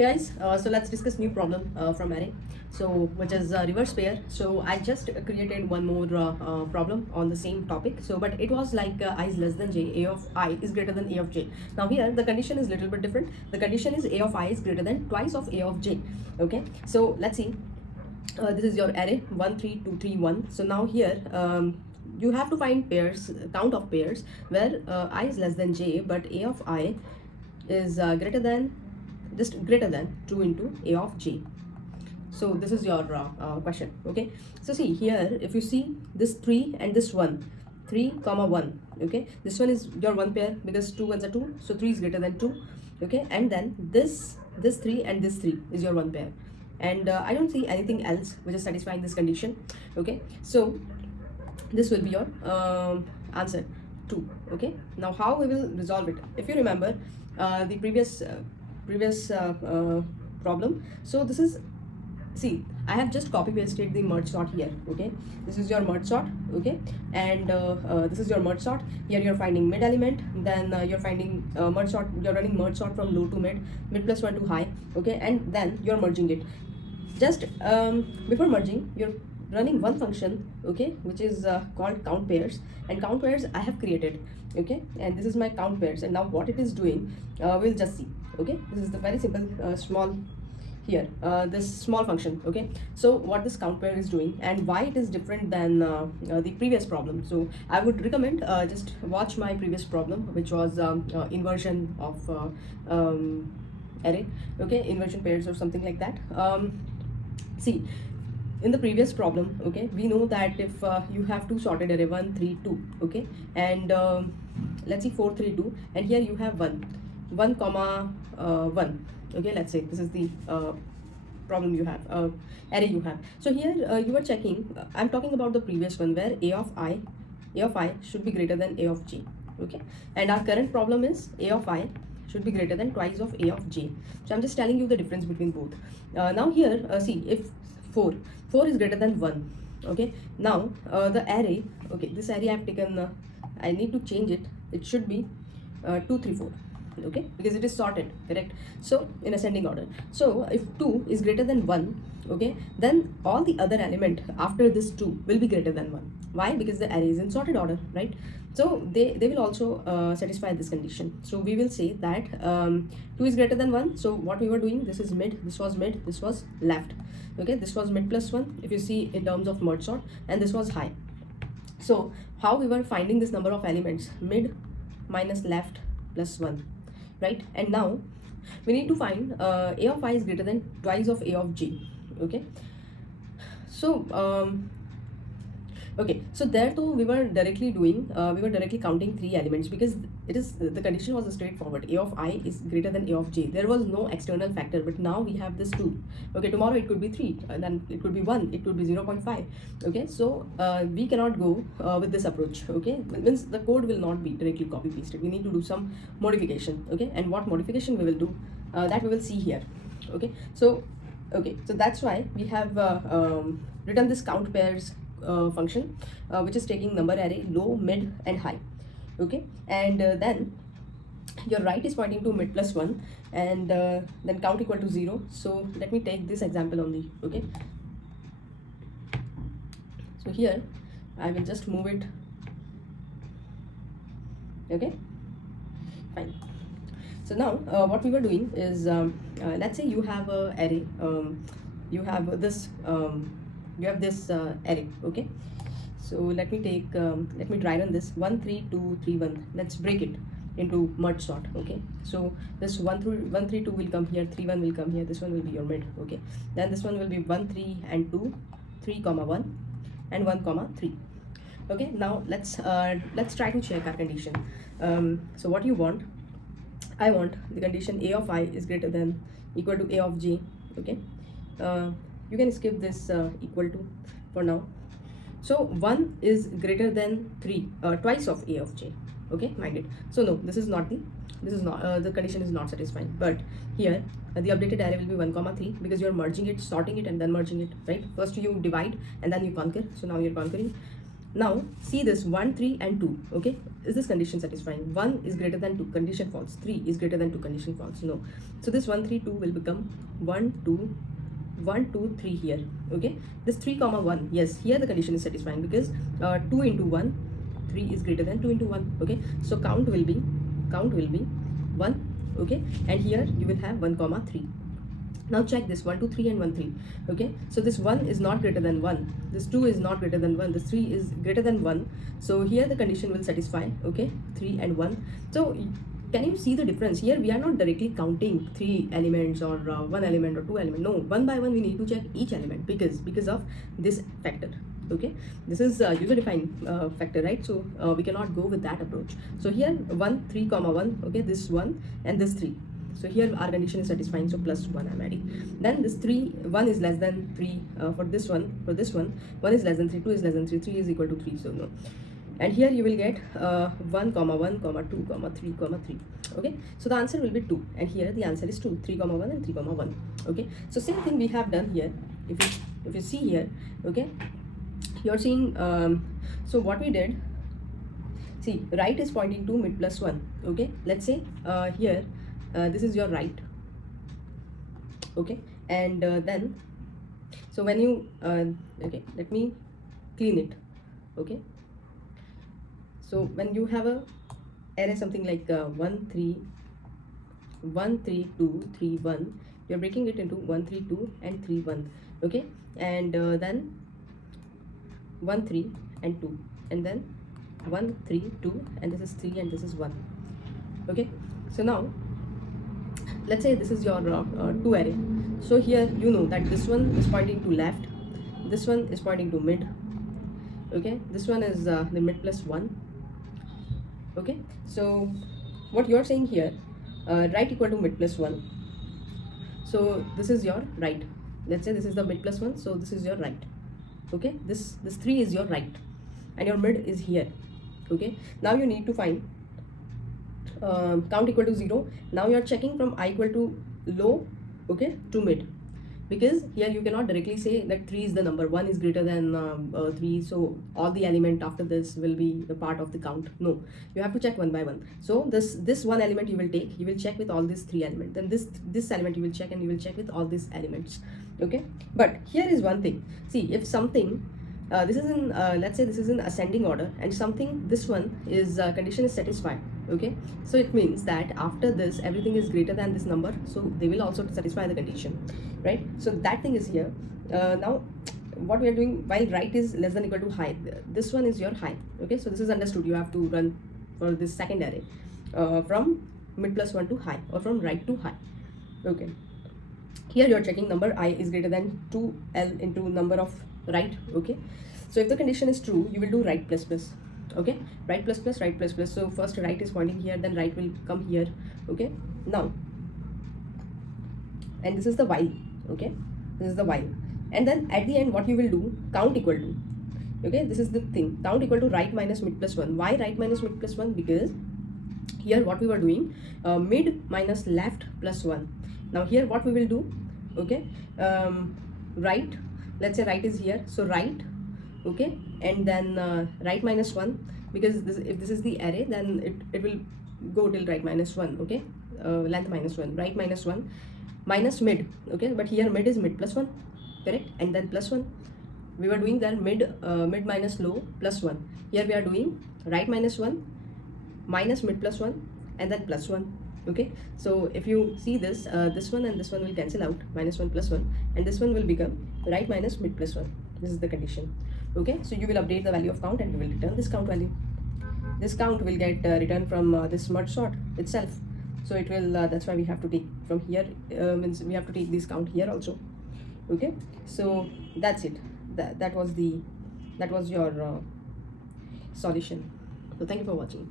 Hey guys, so let's discuss new problem from array. So which is reverse pair. So I just created one more problem on the same topic. So but it was like I is less than j, a of I is greater than a of j. Now here the condition is little bit different. The condition is a of I is greater than twice of a of j. Okay, so let's see. This is your array 1 3 2 3 1. So now here you have to find pairs, count of pairs where I is less than j, but a of I is greater than 2 into a of j. So this is your question. Okay, so see here, if you see this 3 and this 1, 3 comma 1, okay, this one is your one pair because 2 ones are 2, so 3 is greater than 2. Okay, and then this 3 and this 3 is your one pair, and I don't see anything else which is satisfying this condition. Okay, so this will be your answer 2. Okay, now how we will resolve it? If you remember the previous problem, so this is, see, I have just copy pasted the merge sort here. Okay, this is your merge sort. Okay, and this is your merge sort. Here you're finding mid element, then you're finding merge sort, you're running merge sort from low to mid plus 1 to high. Okay, and then you're merging it. Just before merging, you're running one function, okay, which is called count pairs, and count pairs I have created. Okay, and this is my count pairs, and now what it is doing, we'll just see. Okay, this is the very simple small here, this small function. Okay, so what this count pair is doing and why it is different than the previous problem. So I would recommend just watch my previous problem, which was inversion of array. Okay, inversion pairs or something like that. See, in the previous problem, okay, we know that if you have two sorted array 1 3 2, okay, and let's see 4 3 2, and here you have 1 comma 1. Okay, let's say this is the problem you have, array you have. So here you are checking, I'm talking about the previous one where a of I should be greater than a of j. Okay, and our current problem is a of I should be greater than twice of a of j. So I'm just telling you the difference between both. Now here see, if 4 is greater than 1. Okay, now the array, okay, this array I have taken, I need to change it. It should be 2 3 4. Okay, because it is sorted, correct? So in ascending order. So if 2 is greater than 1, okay, then all the other element after this 2 will be greater than 1. Why? Because the array is in sorted order, right? So they will also satisfy this condition. So we will say that 2 is greater than 1. So what we were doing, this is mid, this was mid, this was left. Okay, this was mid plus 1 if you see in terms of merge sort, and this was high. So how we were finding this number of elements, mid minus left plus 1, right? And now we need to find a of I is greater than twice of a of j. Okay, so okay, so there too we were directly counting 3 elements because it is, the condition was straightforward, a of I is greater than a of j. There was no external factor, but now we have this 2. Okay, tomorrow it could be 3, and then it could be 1, it could be 0.5. Okay, so we cannot go with this approach. Okay, means the code will not be directly copy pasted, we need to do some modification. Okay, and what modification we will do, that we will see here. Okay, so that's why we have written this count pairs function, which is taking number array low, mid and high. Okay, and then your right is pointing to mid plus 1, and then count equal to 0. So let me take this example only. Okay, so here I will just move it. Okay, fine. So now what we were doing is, let's say you have a array, you have this array. Okay, so let me take let me try run this 1 3 2 3 1. Let's break it into merge sort. Okay, so this 1 3 2 will come here, 3 1 will come here, this one will be your mid. Okay, then this one will be 1 3 and 2, 3 comma 1 and 1 comma 3. Okay, now let's try to check our condition. So what you want, I want the condition a of I is greater than equal to a of j. Okay, you can skip this equal to for now. So 1 is greater than 3, twice of a of j. Okay, mind it. So no, this is not the condition is not satisfying. But here the updated array will be 1 comma 3 because you're merging it, sorting it, and then merging it, right? First you divide and then you conquer. So now you're conquering. Now see this 1, 3 and 2. Okay, is this condition satisfying? 1 is greater than 2, condition false. 3 is greater than 2, condition false. No. So this 1, 3, 2 will become 1, 2, 1, 2, 3 here. Okay, this 3 comma 1, yes, here the condition is satisfying because 2 into 1, 3 is greater than 2 into 1. Okay, so count will be 1. Okay, and here you will have 1 comma 3. Now check this 1, 2, 3 and 1, 3. Okay, so this 1 is not greater than 1, this 2 is not greater than 1, this 3 is greater than 1. So here the condition will satisfy. Okay, 3 and 1. So can you see the difference? Here we are not directly counting 3 elements or 1 element or 2 element. No, one by one we need to check each element because of this factor. Okay, this is user defined factor, right? So we cannot go with that approach. So here 1, 3 comma 1. Okay, this 1 and this 3. So here our condition is satisfying, so plus 1 I'm adding. Then this 3, 1 is less than 3 for this one. 1 is less than 3, 2 is less than 3, 3 is equal to 3, so no. And here you will get 1 comma 1 comma 2 comma 3 comma 3. Okay, so the answer will be 2, and here the answer is 2, 3 comma 1 and 3 comma 1. Okay, so same thing we have done here. If you see here, okay, you're seeing so what we did, see, right is pointing to mid plus 1. Okay, let's say here this is your right. Okay, and then so when you okay, let me clean it. Okay, so when you have a array something like 1 3 2 3 1, you're breaking it into 1 3 2 and 3 1. Okay, and then 1 3 and 2, and then 1 3 2, and this is 3 and this is 1. Okay, so now let's say this is your 2 array. So here you know that this one is pointing to left, this one is pointing to mid. Okay, this one is the mid plus 1. Okay, so what you're saying here, right equal to mid plus 1. So this is your right. Let's say this is the mid plus 1, so this is your right. Okay, this 3 is your right, and your mid is here. Okay, now you need to find count equal to 0. Now you are checking from I equal to low, okay, to mid, because here you cannot directly say that 3 is the number, 1 is greater than 3, so all the element after this will be the part of the count. No, you have to check one by one. So this one element you will take, you will check with all these 3 elements, then this element you will check, and you will check with all these elements. Okay, but here is one thing. See, if something this is in let's say this is in ascending order, and something, this one is condition is satisfied. Okay, so it means that after this everything is greater than this number, so they will also satisfy the condition, right? So that thing is here. Now what we are doing, while right is less than equal to high, this one is your high. Okay, so this is understood. You have to run for this second array from mid plus 1 to high, or from right to high. Okay, here you are checking number I is greater than 2l into number of right. Okay, so if the condition is true, you will do right plus plus. Okay, right plus plus, right plus plus. So first right is pointing here, then right will come here. Okay, now, and this is the while. Okay, this is the while, and then at the end what you will do, count equal to, okay, this is the thing, count equal to right minus mid plus 1. Why right minus mid plus 1? Because here what we were doing, mid minus left plus 1. Now here what we will do, okay, right, let's say right is here, so right, okay, and then right minus 1, because this, if this is the array, then it will go till right minus 1. Okay, length minus 1, right minus 1, minus mid. Okay, but here mid is mid plus 1, correct, and then plus 1. We were doing that mid minus low plus 1. Here we are doing right minus 1 minus mid plus 1 and then plus 1. Okay, so if you see this, this one and this one will cancel out, minus 1 plus 1, and this one will become right minus mid plus 1. This is the condition. Okay, so you will update the value of count, and you will return this count value. This count will get returned from this merge sort itself. So it will, that's why we have to take from here, means we have to take this count here also. Okay, so that's it. That was your solution. So thank you for watching.